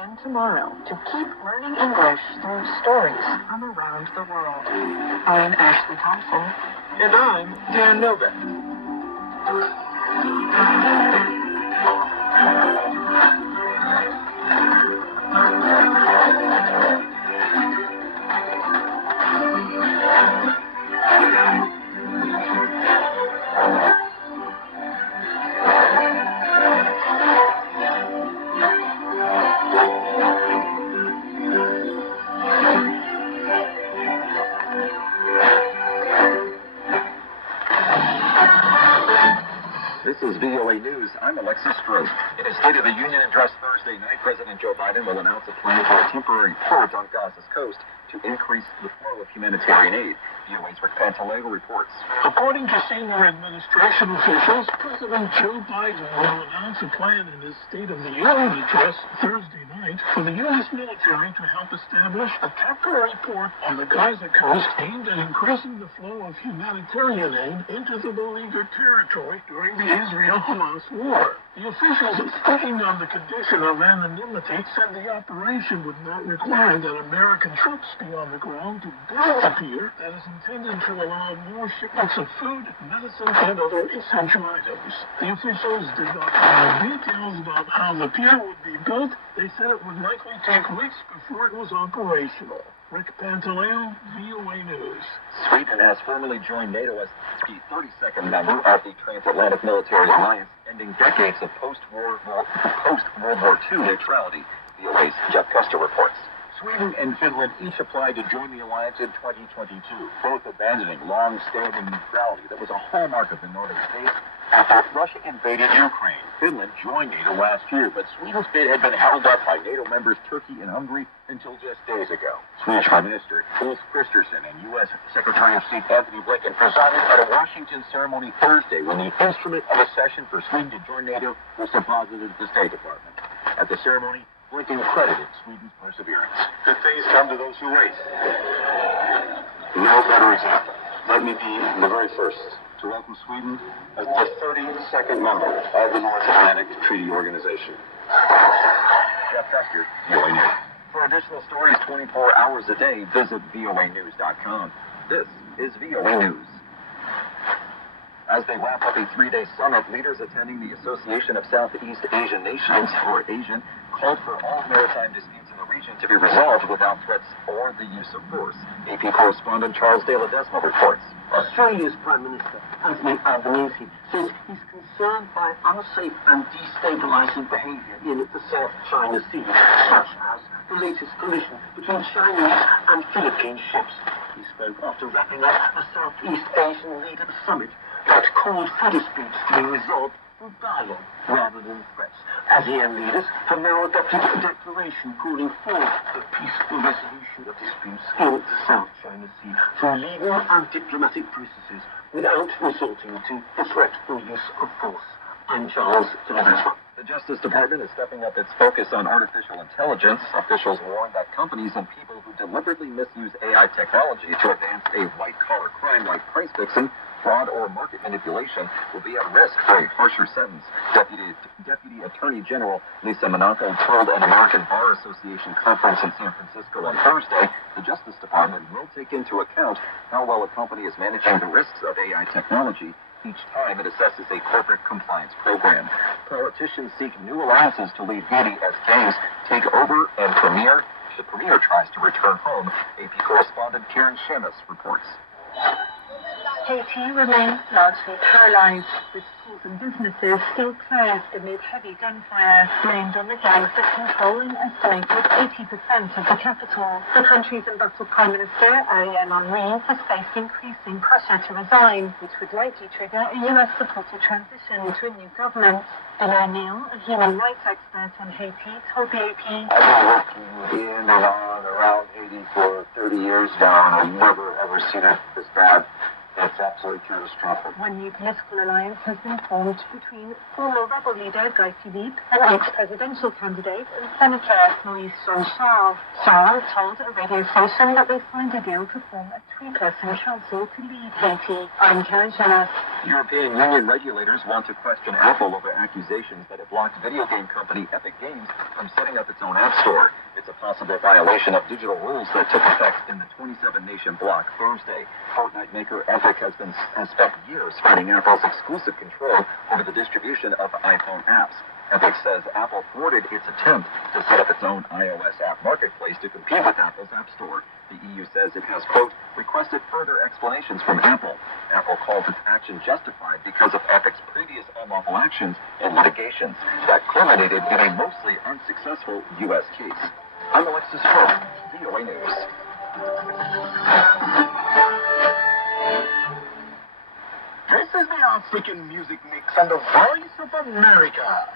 again tomorrow to keep learning English through stories from around the world. I'm Ashley Thompson. And I'm Dan Novak. This is VOA News. I'm Alexis Strode. In a State of the Union address Thursday night, President Joe Biden will announce a plan for a temporary port on Gaza's coast to increase the flow of humanitarian aid. VOA's Rick Pantaleo reports. According to senior administration officials, President Joe Biden will announce a plan in his State of the Union address Thursday night for the U.S. military to help establish a temporary port on the Gaza coast aimed at increasing the flow of humanitarian aid into the beleaguered territory during the Israel-Hamas war. The officials, speaking on the condition of anonymity, said the operation would not require that American troops be on the ground to build the pier that is intended to allow more shipments of food, medicine, and other essential items. The officials did not provide details about how the pier would be built. They said it would likely take weeks before it was operational. Rick Pantaleo, VOA News. Sweden has formally joined NATO as the 32nd member of the Transatlantic Military Alliance, ending decades of post-World War II neutrality. VOA's Jeff Custer reports. Sweden and Finland each applied to join the alliance in 2022, both abandoning long-standing neutrality that was a hallmark of the Nordic states after Russia invaded Ukraine. Finland joined NATO last year, but Sweden's bid had been held up by NATO members Turkey and Hungary until just days ago. Swedish Prime Minister Ulf Kristersson and U.S. Secretary of State Anthony Blinken presided at a Washington ceremony Thursday when the instrument of accession for Sweden to join NATO was deposited at the State Department. At the ceremony, Blinken credited Sweden's perseverance. Good things come to those who wait. No better example. Let me be the very first to welcome Sweden as the 32nd member of the North Atlantic Treaty Organization. Jeff Custer, VOA News. For additional stories 24 hours a day, visit voanews.com. This is VOA News. As they wrap up a three-day summit, leaders attending the Association of Southeast Asian Nations, or ASEAN, called for all maritime disputes in the region to be resolved without threats or the use of force. AP correspondent Charles De La Desma reports. Australia's Prime Minister, Anthony Albanese, says he's concerned by unsafe and destabilizing behavior in the South China Sea, such as the latest collision between Chinese and Philippine ships. He spoke after wrapping up a Southeast Asian leaders summit that called for disputes to be resolved through dialogue rather than threats. ASEAN leaders have now adopted a declaration calling for the peaceful resolution of disputes in the South China Sea through legal and diplomatic processes without resorting to the threat or use of force. I'm Charles De La Desma. The Justice Department is stepping up its focus on artificial intelligence. Officials warn that companies and people who deliberately misuse AI technology to advance a white-collar crime like price fixing, fraud, or market manipulation will be at risk for a harsher sentence. Deputy Attorney General Lisa Monaco told an American Bar Association conference in San Francisco on Thursday the Justice Department will take into account how well a company is managing the risks of AI technology each time it assesses a corporate compliance program. Politicians seek new alliances to lead Haiti as gangs take over and the premier tries to return home. AP correspondent Karen Shemus reports. Haiti remains largely paralyzed, with schools and businesses still closed amid heavy gunfire blamed on the gangs that control an estimated 80% of the capital. The country's embattled Prime Minister, Ariel Henry, has faced increasing pressure to resign, which would likely trigger a US-supported transition to a new government. Bill O'Neill, a human rights expert on Haiti, told the AP, I've been working in and on around Haiti for 30 years now, and I've never ever seen it this bad. It's absolutely catastrophic. One new political alliance has been formed between former rebel leader Guy Philippe, an ex-presidential candidate, and Senator Maurice Jean-Charles. Charles told a radio station that they signed a deal to form a three-person council to lead Haiti. I'm Karen Jenner. European Union regulators want to question Apple over accusations that it blocked video game company Epic Games from setting up its own app store. It's a possible violation of digital rules that took effect in the 27-nation bloc Thursday. Fortnite maker Epic has spent years fighting Apple's exclusive control over the distribution of iPhone apps. Epic says Apple thwarted its attempt to set up its own iOS app marketplace to compete with Apple's App Store. The EU says it has, quote, requested further explanations from Apple. Apple called its action justified because of Epic's previous unlawful actions and litigations that culminated in a mostly unsuccessful U.S. case. I'm Alexis Pearl, VOA News. This is the African Music Mix and the Voice of America.